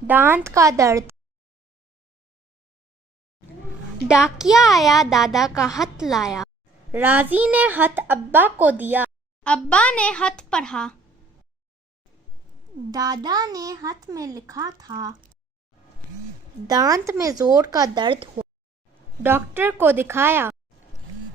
دانت کا درد۔ ڈاکیا آیا، دادا کا خط لایا۔ راضی نے خط ابا کو دیا۔ ابا نے خط پڑھا۔ دادا نے خط میں لکھا تھا، دانت میں زور کا درد ہوا، ڈاکٹر کو دکھایا،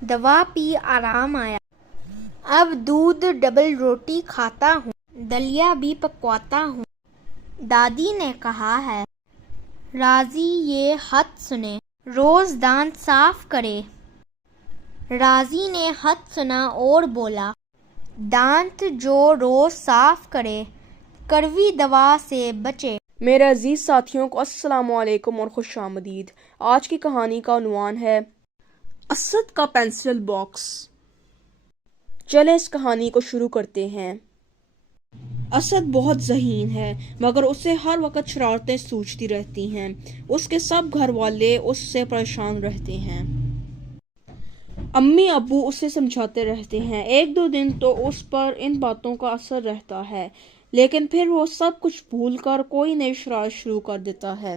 دوا پی آرام آیا، اب دودھ ڈبل روٹی کھاتا ہوں، دلیا بھی پکواتا ہوں۔ دادی نے کہا ہے، راضی یہ خط سنے، روز دانت صاف کرے۔ راضی نے خط سنا اور بولا، دانت جو روز صاف کرے، کڑوی دوا سے بچے۔ میرے عزیز ساتھیوں کو السلام علیکم اور خوش آمدید۔ آج کی کہانی کا عنوان ہے اسد کا پینسل باکس۔ چلیں اس کہانی کو شروع کرتے ہیں۔ اسد بہت ذہین ہے، مگر اسے ہر وقت شرارتیں سوچتی رہتی ہیں۔ اس کے سب گھر والے اس سے پریشان رہتے ہیں۔ امی ابو اسے سمجھاتے رہتے ہیں۔ ایک دو دن تو اس پر ان باتوں کا اثر رہتا ہے، لیکن پھر وہ سب کچھ بھول کر کوئی نئی شرارت شروع کر دیتا ہے۔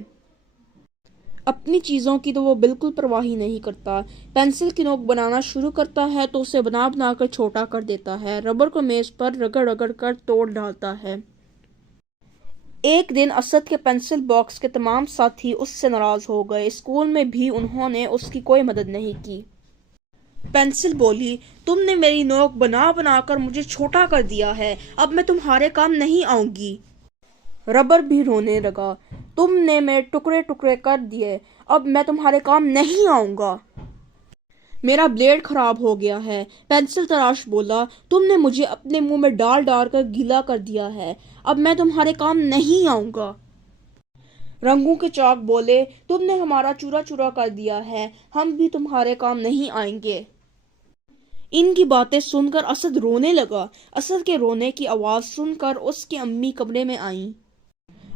اپنی چیزوں کی تو وہ بالکل پرواہ ہی نہیں کرتا۔ پینسل کی نوک بنانا شروع کرتا ہے تو اسے بنا بنا کر چھوٹا کر دیتا ہے، ربڑ کو میز پر رگڑ رگڑ کر توڑ ڈالتا ہے۔ ایک دن اسد کے پینسل باکس کے تمام ساتھی اس سے ناراض ہو گئے۔ اسکول میں بھی انہوں نے اس کی کوئی مدد نہیں کی۔ پینسل بولی، تم نے میری نوک بنا بنا کر مجھے چھوٹا کر دیا ہے، اب میں تمہارے کام نہیں آؤں گی۔ ربڑ بھی رونے لگا، تم نے میرے ٹکڑے ٹکڑے کر دیے، اب میں تمہارے کام نہیں آؤں گا۔ میرا بلیڈ خراب ہو گیا ہے۔ پینسل تراش بولا، تم نے مجھے اپنے منہ میں ڈال ڈال کر گیلا کر دیا ہے، اب میں تمہارے کام نہیں آؤں گا۔ رنگوں کے چاک بولے، تم نے ہمارا چورا چورا کر دیا ہے، ہم بھی تمہارے کام نہیں آئیں گے۔ ان کی باتیں سن کر اسد رونے لگا۔ اسد کے رونے کی آواز سن کر اس کی امی کمرے میں آئیں۔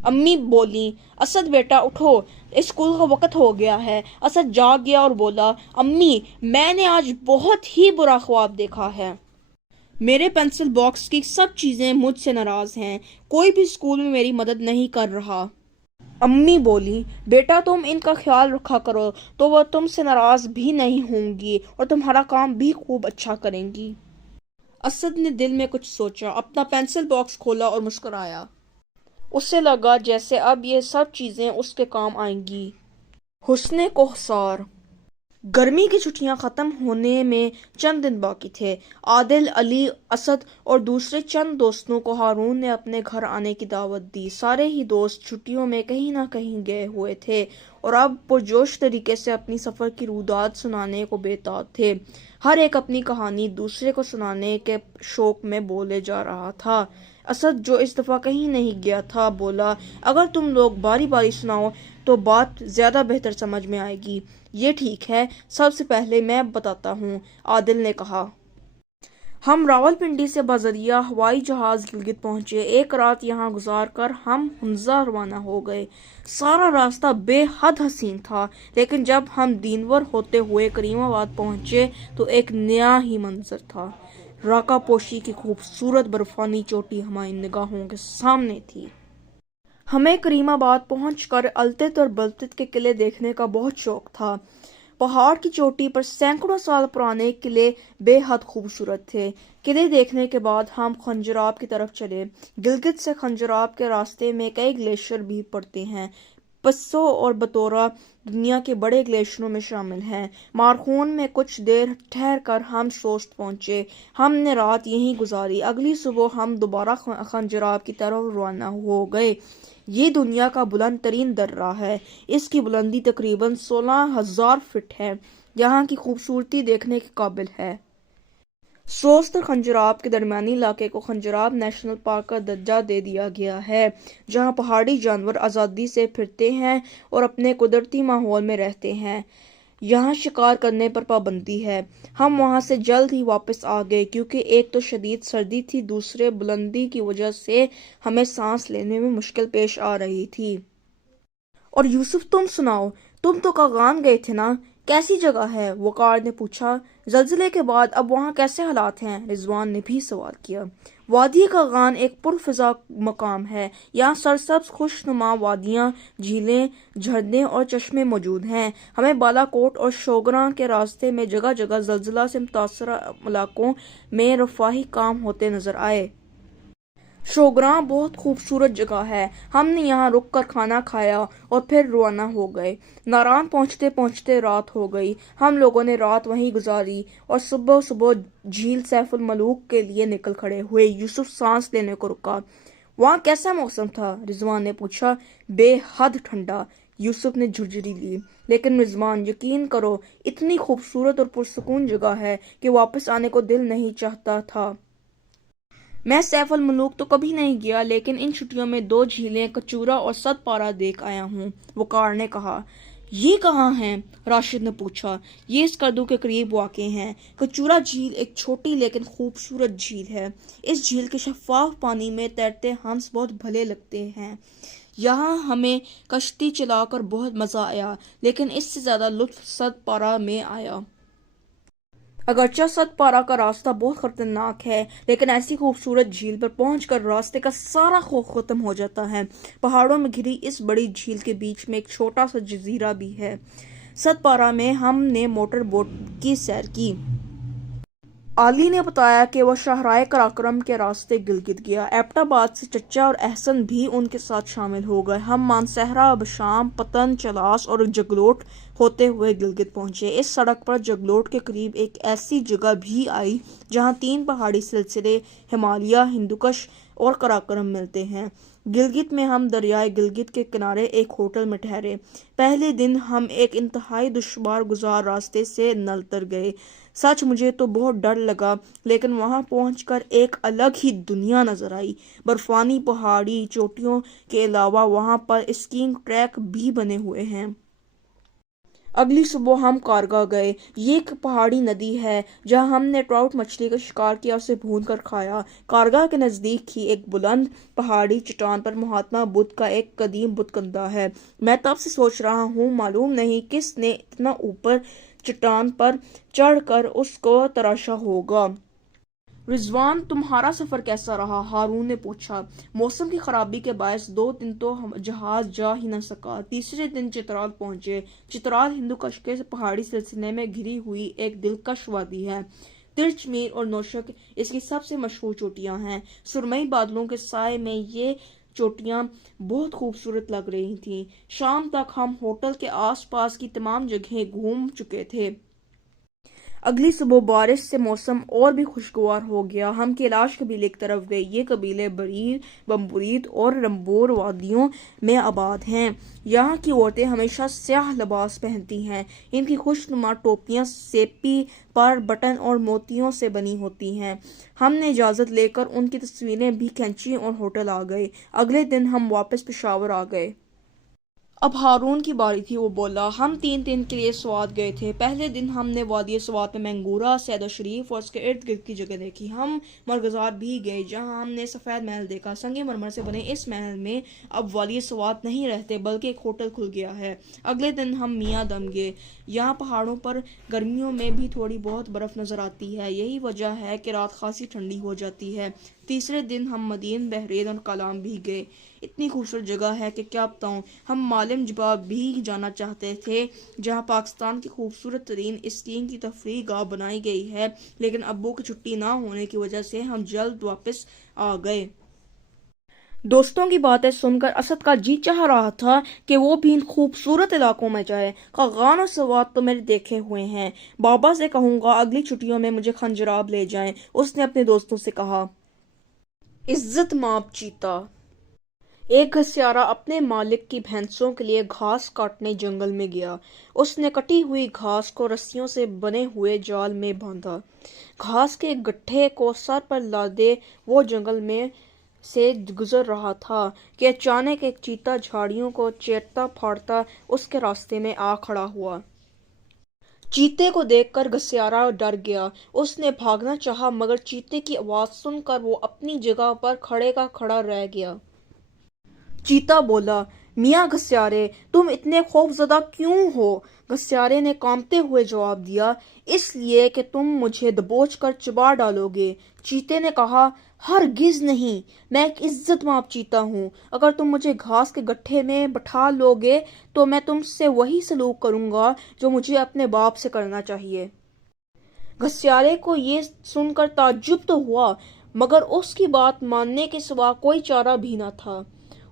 امی بولیں، اسد بیٹا اٹھو، اسکول کا وقت ہو گیا ہے۔ اسد جاگ گیا اور بولا، امی میں نے آج بہت ہی برا خواب دیکھا ہے۔ میرے پینسل باکس کی سب چیزیں مجھ سے ناراض ہیں، کوئی بھی اسکول میں میری مدد نہیں کر رہا۔ امی بولی، بیٹا تم ان کا خیال رکھا کرو تو وہ تم سے ناراض بھی نہیں ہوں گی اور تمہارا کام بھی خوب اچھا کریں گی۔ اسد نے دل میں کچھ سوچا، اپنا پینسل باکس کھولا اور مسکرایا۔ اسے لگا جیسے اب یہ سب چیزیں اس کے کام آئیں گی۔ حسن کوثر۔ گرمی کی چھٹیاں ختم ہونے میں چند دن باقی تھے۔ عادل، علی، اسد اور دوسرے چند دوستوں کو ہارون نے اپنے گھر آنے کی دعوت دی۔ سارے ہی دوست چھٹیوں میں کہیں نہ کہیں گئے ہوئے تھے اور اب پرجوش طریقے سے اپنی سفر کی رویداد سنانے کو بے تاب تھے۔ ہر ایک اپنی کہانی دوسرے کو سنانے کے شوق میں بولے جا رہا تھا۔ اسد جو اس دفعہ کہیں نہیں گیا تھا بولا، اگر تم لوگ باری باری سناؤ تو بات زیادہ بہتر سمجھ میں آئے گی۔ یہ ٹھیک ہے، سب سے پہلے میں بتاتا ہوں، عادل نے کہا۔ ہم راولپنڈی سے بذریعہ ہوائی جہاز گلگت پہنچے۔ ایک رات یہاں گزار کر ہم ہنزا روانہ ہو گئے۔ سارا راستہ بے حد حسین تھا، لیکن جب ہم دینور ہوتے ہوئے کریم آباد پہنچے تو ایک نیا ہی منظر تھا۔ راکا پوشی کی خوبصورت برفانی چوٹی ہماری نگاہوں کے سامنے تھی۔ ہمیں کریم آباد پہنچ کر التت اور بلتت کے قلعے دیکھنے کا بہت شوق تھا۔ پہاڑ کی چوٹی پر سینکڑوں سال پرانے قلعے بے حد خوبصورت تھے۔ قلعے دیکھنے کے بعد ہم خنجراب کی طرف چلے۔ گلگت سے خنجراب کے راستے میں کئی گلیشیئر بھی پڑتے ہیں۔ پسو اور بتورا دنیا کے بڑے گلیشیئروں میں شامل ہیں۔ مارخون میں کچھ دیر ٹھہر کر ہم سوست پہنچے۔ ہم نے رات یہیں گزاری۔ اگلی صبح ہم دوبارہ خنجراب کی طرف روانہ ہو گئے۔ یہ دنیا کا بلند ترین درہ ہے۔ اس کی بلندی تقریباً 16,000 فٹ ہے۔ یہاں کی خوبصورتی دیکھنے کے قابل ہے۔ سوست اور خنجراب کے درمیانی علاقے کو خنجراب نیشنل پارک کا درجہ دے دیا گیا ہے، جہاں پہاڑی جانور آزادی سے پھرتے ہیں اور اپنے قدرتی ماحول میں رہتے ہیں۔ یہاں شکار کرنے پر پابندی ہے۔ ہم وہاں سے جلد ہی واپس آ گئے کیونکہ ایک تو شدید سردی تھی، دوسرے بلندی کی وجہ سے ہمیں سانس لینے میں مشکل پیش آ رہی تھی۔ اور یوسف تم سناؤ، تم تو کاغان گئے تھے نا، کیسی جگہ ہے؟ وقار نے پوچھا۔ زلزلے کے بعد اب وہاں کیسے حالات ہیں؟ رضوان نے بھی سوال کیا۔ وادی کاغان ایک پرفضا مقام ہے۔ یہاں سرسبز خوشنما وادیاں، جھیلیں، جھرنے اور چشمے موجود ہیں۔ ہمیں بالا کوٹ اور شوگراں کے راستے میں جگہ جگہ زلزلہ سے متاثرہ علاقوں میں رفاہی کام ہوتے نظر آئے۔ شوگراں بہت خوبصورت جگہ ہے۔ ہم نے یہاں رک کر کھانا کھایا اور پھر روانہ ہو گئے۔ ناران پہنچتے پہنچتے رات ہو گئی۔ ہم لوگوں نے رات وہیں گزاری اور صبح صبح جھیل سیف الملوک کے لیے نکل کھڑے ہوئے۔ یوسف سانس لینے کو رکا۔ وہاں کیسا موسم تھا؟ رضوان نے پوچھا۔ بے حد ٹھنڈا، یوسف نے جھرجھری لی۔ لیکن رضوان، یقین کرو، اتنی خوبصورت اور پرسکون جگہ ہے کہ واپس آنے کو دل نہیں چاہتا تھا۔ میں سیف الملوک تو کبھی نہیں گیا، لیکن ان چھٹیوں میں 2 جھیلیں کچورا اور ست پارہ دیکھ آیا ہوں، وقار نے کہا۔ یہ کہاں ہیں؟ راشد نے پوچھا۔ یہ اسکردو کے قریب واقع ہیں۔ کچورا جھیل ایک چھوٹی لیکن خوبصورت جھیل ہے۔ اس جھیل کے شفاف پانی میں تیرتے ہنس بہت بھلے لگتے ہیں۔ یہاں ہمیں کشتی چلا کر بہت مزہ آیا، لیکن اس سے زیادہ لطف ست پارہ میں آیا۔ اگرچہ ست پارہ کا راستہ بہت خطرناک ہے، لیکن ایسی خوبصورت جھیل پر پہنچ کر راستے کا سارا خوف ختم ہو جاتا ہے۔ پہاڑوں میں گھری اس بڑی جھیل کے بیچ میں ایک چھوٹا سا جزیرہ بھی ہے۔ ست پارہ میں ہم نے موٹر بوٹ کی سیر کی۔ علی نے بتایا کہ وہ شاہراہ قراقرم کے راستے گلگت گیا۔ ایبٹ آباد سے چچا اور احسن بھی ان کے ساتھ شامل ہو گئے۔ ہم مانسہرہ، بشام، پتن، چلاس اور جگلوٹ ہوتے ہوئے گلگت پہنچے۔ اس سڑک پر جگلوٹ کے قریب ایک ایسی جگہ بھی آئی جہاں 3 پہاڑی سلسلے ہمالیہ، ہندوکش اور قراقرم ملتے ہیں۔ گلگت میں ہم دریائے گلگت کے کنارے ایک ہوٹل میں ٹھہرے۔ پہلے دن ہم ایک انتہائی دشوار گزار راستے سے نلتر گئے۔ سچ مجھے تو بہت ڈر لگا، لیکن وہاں پہنچ کر ایک الگ ہی دنیا نظر آئی۔ برفانی پہاڑی چوٹیوں کے علاوہ وہاں پر اسکیئنگ ٹریک بھی بنے ہوئے ہیں۔ اگلی صبح ہم کارگا گئے۔ یہ ایک پہاڑی ندی ہے جہاں ہم نے ٹراؤٹ مچھلی کا شکار کیا اور اسے بھون کر کھایا۔ کارگا کے نزدیک ہی ایک بلند پہاڑی چٹان پر مہاتما بدھ کا ایک قدیم بت کندہ ہے۔ میں تب سے سوچ رہا ہوں، معلوم نہیں کس نے اتنا اوپر چٹان پر چڑھ کر اس کو تراشا ہوگا۔ رضوان، تمہارا سفر کیسا رہا؟ ہارون نے پوچھا۔ موسم کی خرابی کے باعث 2 دن تو جہاز جا ہی نہ سکا۔ تیسرے دن چترال پہنچے۔ چترال ہندوکش کے پہاڑی سلسلے میں گھری ہوئی ایک دلکش وادی ہے۔ ترچ میر اور نوشک اس کی سب سے مشہور چوٹیاں ہیں۔ سرمئی بادلوں کے سائے میں یہ چوٹیاں بہت خوبصورت لگ رہی تھیں۔ شام تک ہم ہوٹل کے آس پاس کی تمام جگہیں گھوم چکے تھے۔ اگلی صبح بارش سے موسم اور بھی خوشگوار ہو گیا۔ ہم کیلاش قبیلے کی طرف گئے۔ یہ قبیلے بریر، بمبریت اور رمبور وادیوں میں آباد ہیں۔ یہاں کی عورتیں ہمیشہ سیاہ لباس پہنتی ہیں۔ ان کی خوشنما ٹوپیاں سیپی پر بٹن اور موتیوں سے بنی ہوتی ہیں۔ ہم نے اجازت لے کر ان کی تصویریں بھی کھینچی اور ہوٹل آ گئے۔ اگلے دن ہم واپس پشاور آ گئے۔ اب ہارون کی باری تھی۔ وہ بولا، ہم 3 دن کے لیے سوات گئے تھے۔ پہلے دن ہم نے وادی سوات میں مینگورہ، سیدہ شریف اور اس کے ارد گرد کی جگہ دیکھی۔ ہم مرغزار بھی گئے جہاں ہم نے سفید محل دیکھا۔ سنگ مرمر سے بنے اس محل میں اب والی سوات نہیں رہتے بلکہ ایک ہوٹل کھل گیا ہے۔ اگلے دن ہم میاں دم گئے۔ یہاں پہاڑوں پر گرمیوں میں بھی تھوڑی بہت برف نظر آتی ہے، یہی وجہ ہے کہ رات خاصی ٹھنڈی ہو جاتی ہے۔ تیسرے دن ہم مدین، بحرین اور کالام بھی گئے۔ اتنی خوبصورت جگہ ہے کہ کیا بتاؤں۔ ہم مالم جبا بھی جانا چاہتے تھے جہاں پاکستان کی خوبصورت ترین اسکیئنگ کی تفریح گاہ بنائی گئی ہے، لیکن ابو کی چھٹی نہ ہونے کی وجہ سے ہم جلد واپس آ گئے۔ دوستوں کی باتیں سن کر اسد کا جی چاہ رہا تھا کہ وہ بھی ان خوبصورت علاقوں میں جائے۔ کاغان اور سوات تو میرے دیکھے ہوئے ہیں، بابا سے کہوں گا اگلی چھٹیوں میں مجھے کھنجراب لے جائیں، اس نے اپنے دوستوں سے کہا۔ عزت مآب چیتا۔ ایک گھسیارا اپنے مالک کی بھینسوں کے لیے گھاس کاٹنے جنگل میں گیا۔ اس نے کٹی ہوئی گھاس کو رسیوں سے بنے ہوئے جال میں باندھا۔ گھاس کے گٹھے کو سر پر لادے وہ جنگل میں سے گزر رہا تھا کہ اچانک ایک چیتا جھاڑیوں کو چیرتا پھاڑتا اس کے راستے میں آ کھڑا ہوا۔ چیتے کو دیکھ کر گھسیارا ڈر گیا۔ اس نے بھاگنا چاہا مگر چیتے کی آواز سن کر وہ اپنی جگہ پر کھڑے کا کھڑا رہ گیا۔ چیتا بولا، میاں گھسیارے تم اتنے خوف زدہ کیوں ہو؟ گھسیارے نے کانپتے ہوئے جواب دیا، اس لیے کہ تم مجھے دبوچ کر چبا ڈالو گے۔ چیتے نے کہا، ہرگز نہیں، میں ایک عزت مآب چیتا ہوں، اگر تم مجھے گھاس کے گٹھے میں بٹھا لو گے تو میں تم سے وہی سلوک کروں گا جو مجھے اپنے باپ سے کرنا چاہیے۔ گھسیارے کو یہ سن کر تعجب تو ہوا، مگر اس کی بات ماننے کے سوا کوئی چارہ بھی نہ تھا۔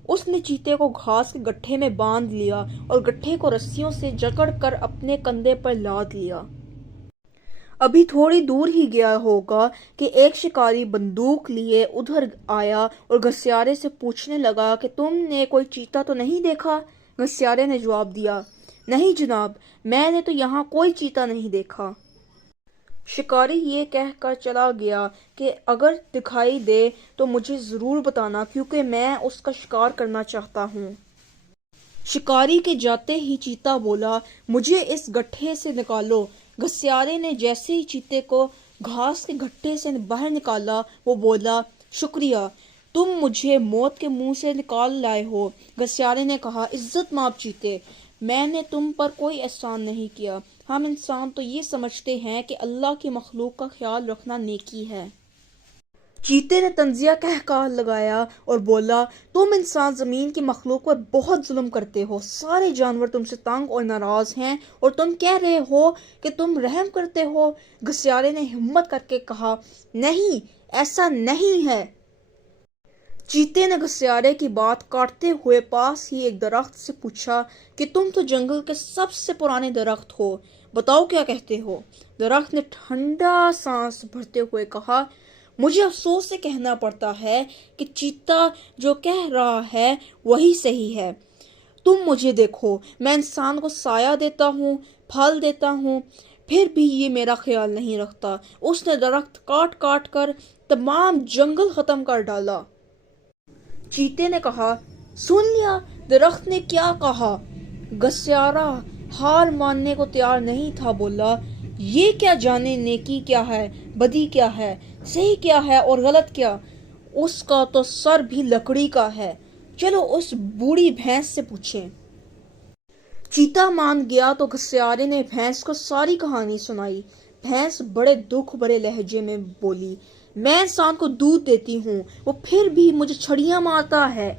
اس نے چیتے کو گھاس کے گٹھے میں باندھ لیا اور گٹھے کو رسیوں سے جکڑ کر اپنے کندھے پر لاد لیا۔ ابھی تھوڑی دور ہی گیا ہوگا کہ ایک شکاری بندوق لیے ادھر آیا اور گھسیارے سے پوچھنے لگا کہ تم نے کوئی چیتا تو نہیں دیکھا؟ گھسیارے نے جواب دیا، نہیں جناب، میں نے تو یہاں کوئی چیتا نہیں دیکھا۔ شکاری یہ کہہ کر چلا گیا کہ اگر دکھائی دے تو مجھے ضرور بتانا، کیونکہ میں اس کا شکار کرنا چاہتا ہوں۔ شکاری کے جاتے ہی چیتا بولا، مجھے اس گٹھے سے نکالو۔ گھسیارے نے جیسے ہی چیتے کو گھاس کے گٹھے سے باہر نکالا، وہ بولا، شکریہ، تم مجھے موت کے منہ سے نکال لائے ہو۔ گھسیارے نے کہا، عزت مآب چیتے، میں نے تم پر کوئی احسان نہیں کیا، ہم انسان تو یہ سمجھتے ہیں کہ اللہ کی مخلوق کا خیال رکھنا نیکی ہے۔ چیتے نے طنزیہ کہا لگایا اور بولا، تم انسان زمین کی مخلوق پر بہت ظلم کرتے ہو، سارے جانور تم سے تنگ اور ناراض ہیں اور تم کہہ رہے ہو کہ تم رحم کرتے ہو؟ گھسیارے نے ہمت کر کے کہا، نہیں، ایسا نہیں ہے۔ چیتے نے گھسیارے کی بات کاٹتے ہوئے پاس ہی ایک درخت سے پوچھا کہ تم تو جنگل کے سب سے پرانے درخت ہو، بتاؤ کیا کہتے ہو؟ درخت نے ٹھنڈا سانس بھرتے ہوئے کہا، مجھے افسوس سے کہنا پڑتا ہے کہ چیتا جو کہہ رہا ہے وہی صحیح ہے۔ تم مجھے دیکھو، میں انسان کو سایہ دیتا ہوں، پھل دیتا ہوں، پھر بھی یہ میرا خیال نہیں رکھتا۔ اس نے درخت کاٹ کاٹ کر تمام جنگل ختم کر ڈالا۔ چیتے نے کہا، سن لیا درخت نے کیا کہا؟ گھسیارا ہار ماننے کو تیار نہیں تھا، بولا، یہ کیا جانے نیکی کیا ہے، بدی کیا ہے، صحیح کیا ہے اور غلط کیا؟ اس کا تو سر بھی لکڑی کا ہے، چلو اس بوڑھی بھینس سے پوچھیں۔ چیتا مان گیا تو گھسیارے نے بھینس کو ساری کہانی سنائی۔ بھینس بڑے دکھ بھرے لہجے میں بولی، میں انسان کو دودھ دیتی ہوں، وہ پھر بھی مجھے چھڑیاں مارتا ہے۔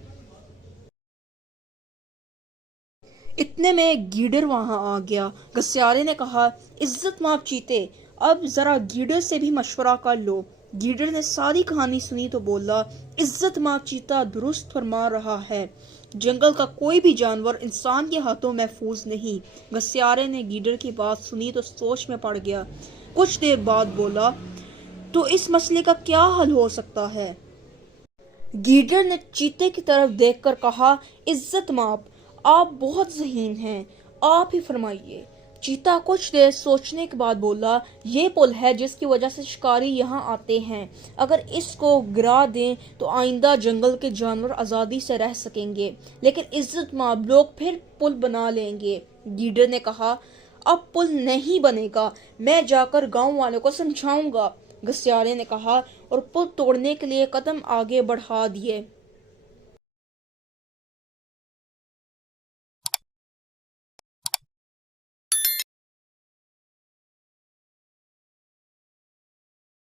اتنے میں ایک گیدڑ وہاں آ گیا۔ گھسیارے نے کہا، عزت مآب چیتے، اب ذرا گیدڑ سے بھی مشورہ کر لو۔ گیدڑ نے ساری کہانی سنی تو بولا، عزت مآب چیتا درست فرما رہا ہے، جنگل کا کوئی بھی جانور انسان کے ہاتھوں محفوظ نہیں۔ گھسیارے نے گیدڑ کی بات سنی تو سوچ میں پڑ گیا، کچھ دیر بعد بولا، تو اس مسئلے کا کیا حل ہو سکتا ہے؟ گیدڑ نے چیتے کی طرف دیکھ کر کہا، عزت مآب، آپ بہت ذہین ہیں، آپ ہی فرمائیے۔ چیتا کچھ دیر سوچنے کے بعد بولا، یہ پل ہے جس کی وجہ سے شکاری یہاں آتے ہیں، اگر اس کو گرا دیں تو آئندہ جنگل کے جانور آزادی سے رہ سکیں گے، لیکن عزت مآب لوگ پھر پل بنا لیں گے۔ گیدڑ نے کہا، اب پل نہیں بنے گا، میں جا کر گاؤں والوں کو سمجھاؤں گا۔ گھسیارے نے کہا اور پل توڑنے کے لیے قدم آگے بڑھا دیے۔